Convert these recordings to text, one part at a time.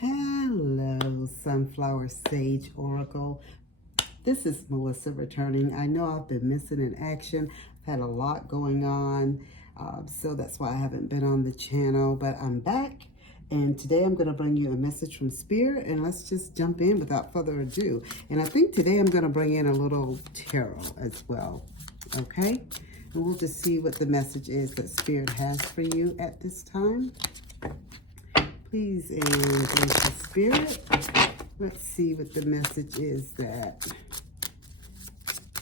Hello, Sunflower Sage Oracle. This is Melissa returning. I know I've been missing in action. I've had a lot going on, so that's why I haven't been on the channel, but I'm back. And today I'm going to bring you a message from Spirit, and let's just jump in without further ado. And I think today I'm going to bring in a little tarot as well, okay? And we'll just see what the message is that Spirit has for you at this time. Please and thank you, Spirit. Let's see what the message is that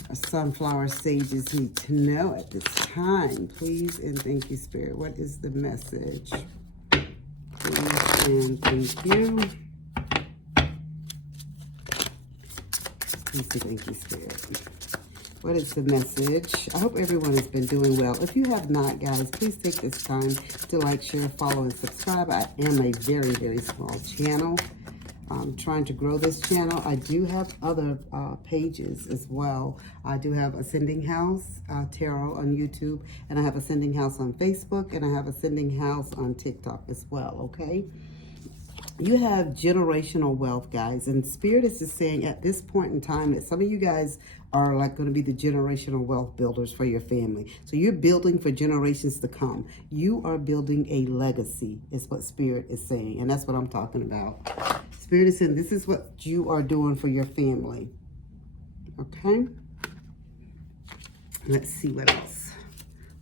our sunflower sages need to know at this time. Please and thank you, Spirit. What is the message? Please and thank you. Please and thank you, Spirit. What is the message? I hope everyone has been doing well. If you have not, guys, please take this time to like, share, follow, and subscribe. I am a very, very small channel. I'm trying to grow this channel. I do have other pages as well. I do have Ascending House Tarot on YouTube, and I have Ascending House on Facebook, and I have Ascending House on TikTok as well, okay? You have generational wealth, guys, and Spirit is just saying at this point in time that some of you guys are like going to be the generational wealth builders for your family. So you're building for generations to come. You are building a legacy is what Spirit is saying, and that's what I'm talking about. Spirit is saying this is what you are doing for your family, okay? Let's see what else.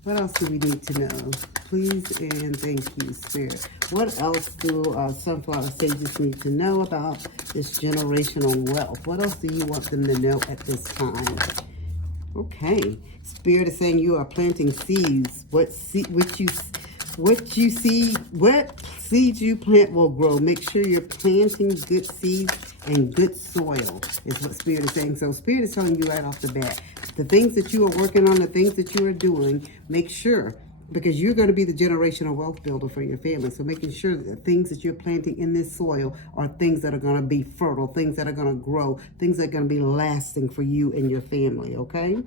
What else do we need to know? Please and thank you, Spirit. What else do sunflower sages need to know about this generational wealth? What else do you want them to know at this time? Okay. Spirit is saying you are planting seeds. What seeds you plant will grow. Make sure you're planting good seeds and good soil is what Spirit is saying. So Spirit is telling you right off the bat, the things that you are working on, the things that you are doing, make sure, because you're going to be the generational wealth builder for your family. So making sure that the things that you're planting in this soil are things that are going to be fertile, things that are going to grow, things that are going to be lasting for you and your family, okay?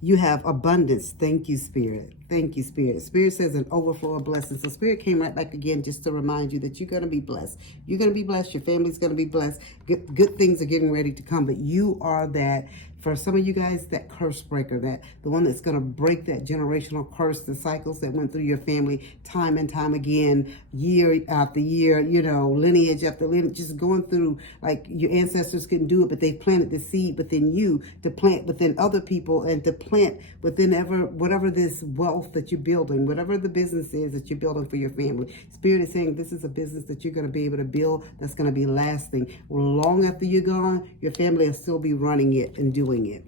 You have abundance. Thank you, Spirit. Thank you, Spirit. Spirit says an overflow of blessings. So Spirit came right back again just to remind you that you're going to be blessed. You're going to be blessed. Your family's going to be blessed. Good things are getting ready to come. But you are that, for some of you guys, that curse breaker, that the one that's going to break that generational curse, the cycles that went through your family time and time again, year after year, you know, lineage after lineage, just going through, like your ancestors couldn't do it, but they planted the seed within you to plant within other people and to plant within whatever this wealth that you're building, whatever the business is that you're building for your family. Spirit is saying this is a business that you're going to be able to build that's going to be lasting. Long after you're gone, your family will still be running it and doing it.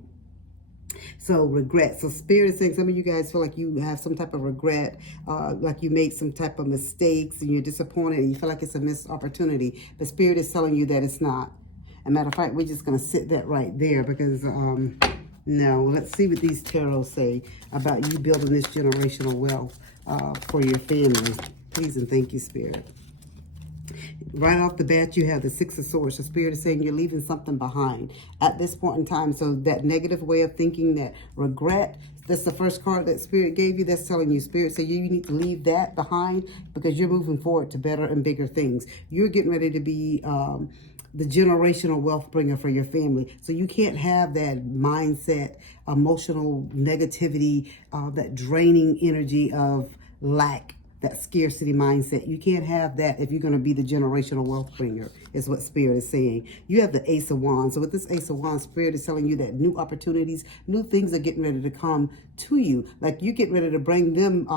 So regret. So Spirit is saying some of you guys feel like you have some type of regret, like you made some type of mistakes and you're disappointed and you feel like it's a missed opportunity. But Spirit is telling you that it's not. As a matter of fact, we're just going to sit that right there because no, let's see what these tarot say about you building this generational wealth for your family. Please and thank you, Spirit. Right off the bat, you have the Six of Swords. The Spirit is saying you're leaving something behind at this point in time. So that negative way of thinking, that regret, that's the first card that Spirit gave you. That's telling you, Spirit, so you need to leave that behind because you're moving forward to better and bigger things. You're getting ready to be the generational wealth bringer for your family. So you can't have that mindset, emotional negativity, that draining energy of lack, that scarcity mindset. You can't have that if you're going to be the generational wealth bringer, is what Spirit is saying. You have the Ace of Wands. So with this Ace of Wands, Spirit is telling you that new opportunities, new things are getting ready to come to you. Like you get ready to bring them,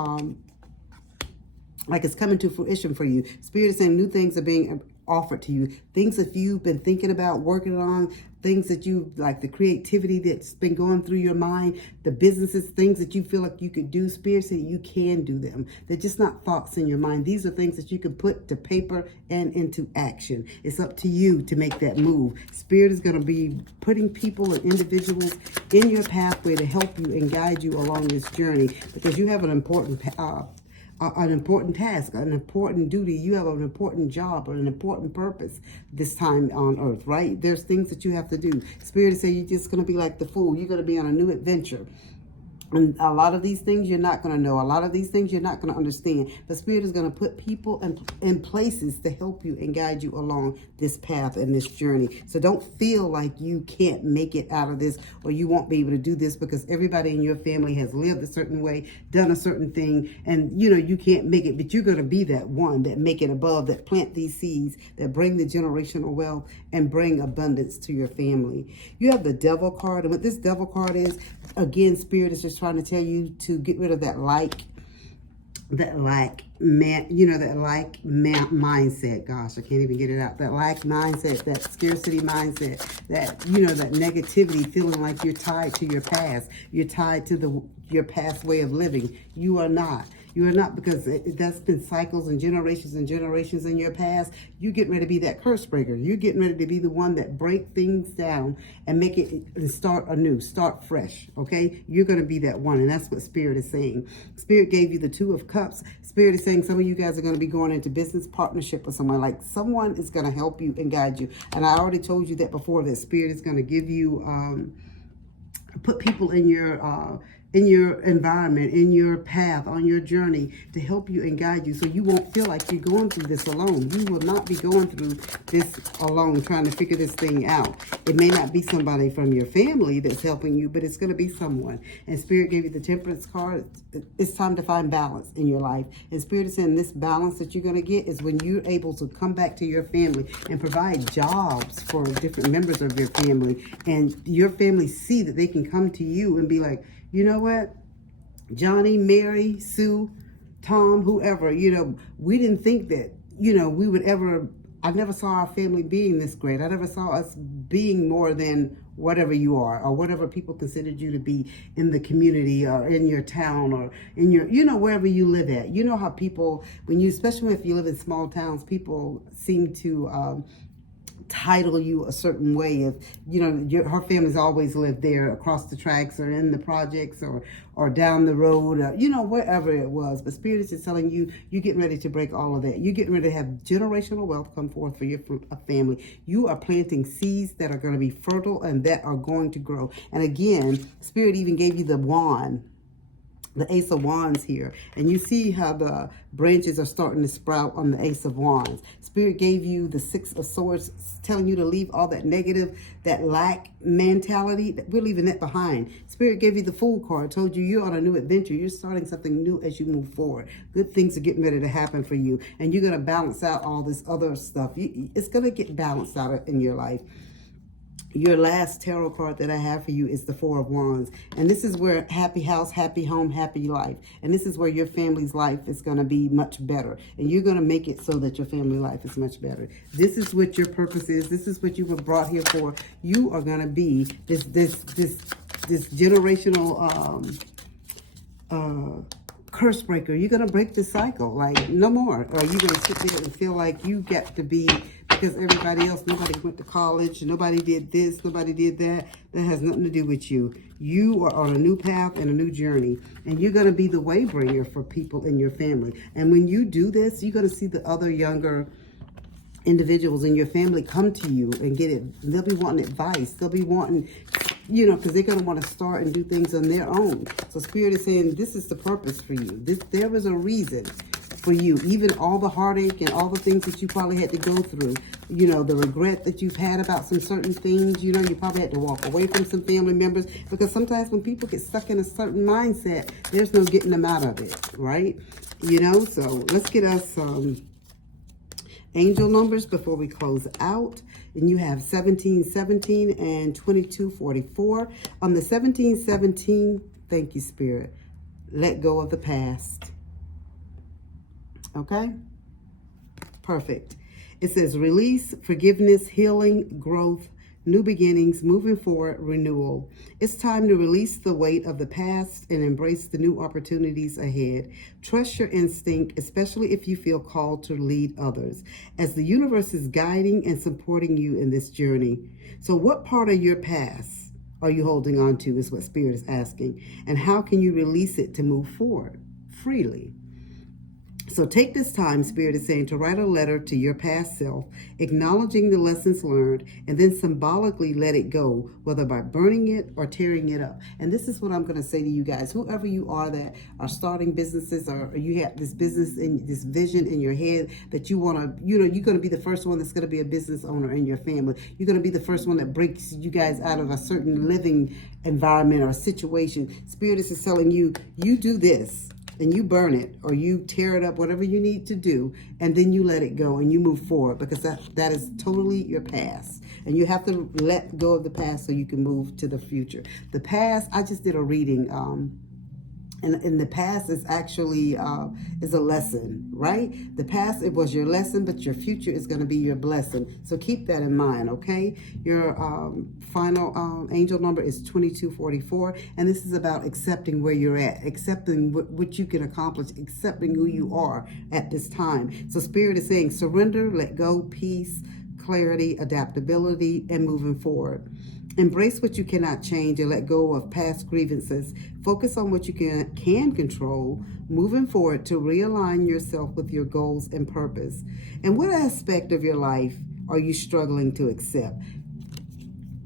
like it's coming to fruition for you. Spirit is saying new things are being offered to you. Things that you've been thinking about, working on, things that you like, the creativity that's been going through your mind, the businesses, things that you feel like you could do. Spirit said you can do them. They're just not thoughts in your mind. These are things that you can put to paper and into action. It's up to you to make that move. Spirit is going to be putting people and individuals in your pathway to help you and guide you along this journey because you have an important task, an important duty. You have an important job or an important purpose this time on earth, right? There's things that you have to do. Spirit is saying you're just going to be like the fool. You're going to be on a new adventure. And a lot of these things you're not going to know. A lot of these things you're not going to understand. The Spirit is going to put people in places to help you and guide you along this path and this journey. So don't feel like you can't make it out of this, or you won't be able to do this because everybody in your family has lived a certain way, done a certain thing, and you can't make it. But you're going to be that one that make it above, that plant these seeds, that bring the generational wealth and bring abundance to your family. You have the Devil card, and what this Devil card is, again, Spirit is just trying to tell you to get rid of that mindset. Gosh, I can't even get it out. That lack mindset, that scarcity mindset, that that negativity, feeling like you're tied to your past. You're tied to your past way of living. You are not. You are not, because that's been cycles and generations in your past. You're getting ready to be that curse breaker. You're getting ready to be the one that break things down and make it and start anew, start fresh. Okay, you're going to be that one, and that's what Spirit is saying. Spirit gave you the Two of Cups. Spirit is saying some of you guys are going to be going into business partnership with someone. Like someone is going to help you and guide you. And I already told you that before, that Spirit is going to give you put people in your environment, in your path, on your journey to help you and guide you, so you won't feel like you're going through this alone. You will not be going through this alone, trying to figure this thing out. It may not be somebody from your family that's helping you, but it's going to be someone. And Spirit gave you the Temperance card. It's time to find balance in your life. And Spirit is saying this balance that you're going to get is when you're able to come back to your family and provide jobs for different members of your family, and your family see that they can come to you and be like, you know what, Johnny, Mary, Sue, Tom, whoever, we didn't think that, we would ever, I never saw our family being this great. I never saw us being more than whatever you are, or whatever people considered you to be in the community, or in your town, or in your, wherever you live at. You know how people, especially if you live in small towns, people seem to, title you a certain way. Of her family's always lived there across the tracks, or in the projects, or down the road, or wherever it was. But Spirit is just telling you, you're getting ready to break all of that. You're getting ready to have generational wealth come forth for your family. You are planting seeds that are going to be fertile and that are going to grow. And again, Spirit even gave you the wand, the Ace of Wands here, and you see how the branches are starting to sprout on the Ace of Wands. Spirit gave you the Six of Swords, telling you to leave all that negative, that lack mentality. We're leaving that behind. Spirit gave you the Fool card, told you you're on a new adventure. You're starting something new as you move forward. Good things are getting ready to happen for you, and you're going to balance out all this other stuff. It's going to get balanced out in your life. Your last tarot card that I have for you is the Four of Wands. And this is where happy house, happy home, happy life. And this is where your family's life is going to be much better. And you're going to make it so that your family life is much better. This is what your purpose is. This is what you were brought here for. You are going to be this generational curse breaker. You're going to break the cycle. Like, no more. Or you're going to sit there and feel like you get to be, because everybody else, nobody went to college, nobody did this, nobody did that. That has nothing to do with you. You are on a new path and a new journey, and you're going to be the way bringer for people in your family. And when you do this, you're going to see the other younger individuals in your family come to you and get it. They'll be wanting advice. They'll be wanting, because they're going to want to start and do things on their own. So Spirit is saying this is the purpose for you. There is a reason for you. Even all the heartache and all the things that you probably had to go through, the regret that you've had about some certain things, you probably had to walk away from some family members, because sometimes when people get stuck in a certain mindset, there's no getting them out of it, right? So let's get us angel numbers before we close out. And you have 1717 and 2244. On the 1717, thank you, Spirit. Let go of the past. Okay? Perfect. It says release, forgiveness, healing, growth, new beginnings, moving forward, renewal. It's time to release the weight of the past and embrace the new opportunities ahead. Trust your instinct, especially if you feel called to lead others, as the universe is guiding and supporting you in this journey. So what part of your past are you holding on to, is what Spirit is asking. And how can you release it to move forward freely? So take this time, Spirit is saying, to write a letter to your past self, acknowledging the lessons learned, and then symbolically let it go, whether by burning it or tearing it up. And this is what I'm going to say to you guys. Whoever you are that are starting businesses, or you have this business and this vision in your head that you want to, you're going to be the first one that's going to be a business owner in your family. You're going to be the first one that breaks you guys out of a certain living environment or situation. Spirit is telling you, you do this. And you burn it or you tear it up, whatever you need to do, and then you let it go and you move forward, because that is totally your past. And you have to let go of the past so you can move to the future. The past, I just did a reading, and in the past is actually is a lesson, right? The past, it was your lesson, but your future is going to be your blessing. So keep that in mind, okay? Your final angel number is 2244, and this is about accepting where you're at, accepting what you can accomplish, accepting who you are at this time. So Spirit is saying surrender, let go, peace, clarity, adaptability, and moving forward. Embrace what you cannot change and let go of past grievances. Focus on what you can control, moving forward to realign yourself with your goals and purpose. And what aspect of your life are you struggling to accept?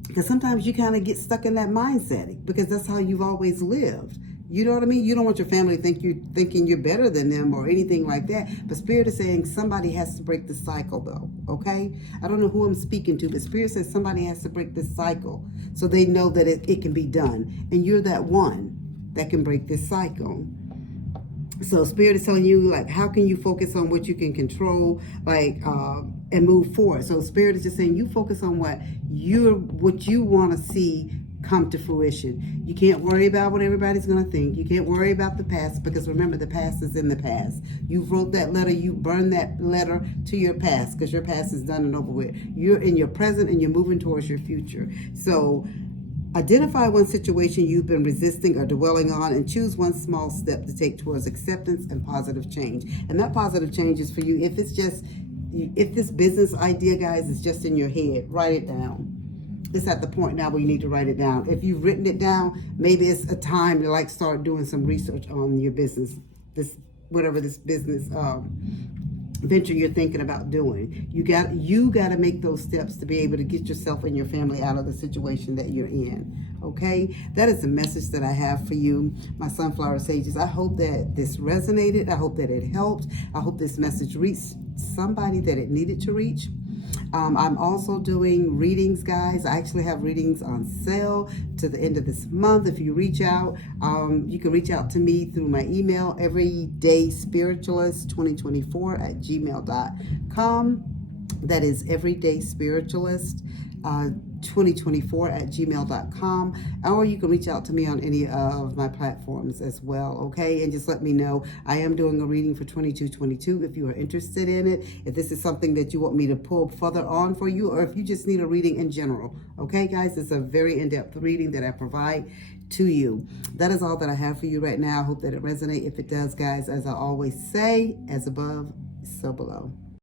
Because sometimes you kind of get stuck in that mindset because that's how you've always lived. You know what I mean? You don't want your family to think you're thinking you're better than them or anything like that. But Spirit is saying somebody has to break the cycle, though, okay? I don't know who I'm speaking to, but Spirit says somebody has to break this cycle so they know that it can be done. And you're that one that can break this cycle. So Spirit is telling you, like, how can you focus on what you can control, like, and move forward? So Spirit is just saying you focus on what you want to see come to fruition. You can't worry about what everybody's going to think. You can't worry about the past, because remember, the past is in the past. You wrote that letter, you burned that letter to your past, because your past is done and over with. You're in your present and you're moving towards your future. So identify one situation you've been resisting or dwelling on and choose one small step to take towards acceptance and positive change. And that positive change is for you. If this business idea, guys, is just in your head, write it down. It's at the point now where you need to write it down. If you've written it down, maybe it's a time to like start doing some research on your business, whatever this business venture you're thinking about doing. You got to make those steps to be able to get yourself and your family out of the situation that you're in. Okay, that is the message that I have for you, my Sunflower Sages. I hope that this resonated. I hope that it helped. I hope this message reached somebody that it needed to reach. I'm also doing readings, guys. I actually have readings on sale to the end of this month. If you reach out, you can reach out to me through my email, everydayspiritualist2024@gmail.com. That is everydayspiritualist2024@gmail.com, or you can reach out to me on any of my platforms as well, okay? And just let me know. I am doing a reading for 2222 if you are interested in it, if this is something that you want me to pull further on for you, or if you just need a reading in general, okay, guys? It's a very in-depth reading that I provide to you. That is all that I have for you right now. I hope that it resonates. If it does, guys, as I always say, as above, so below.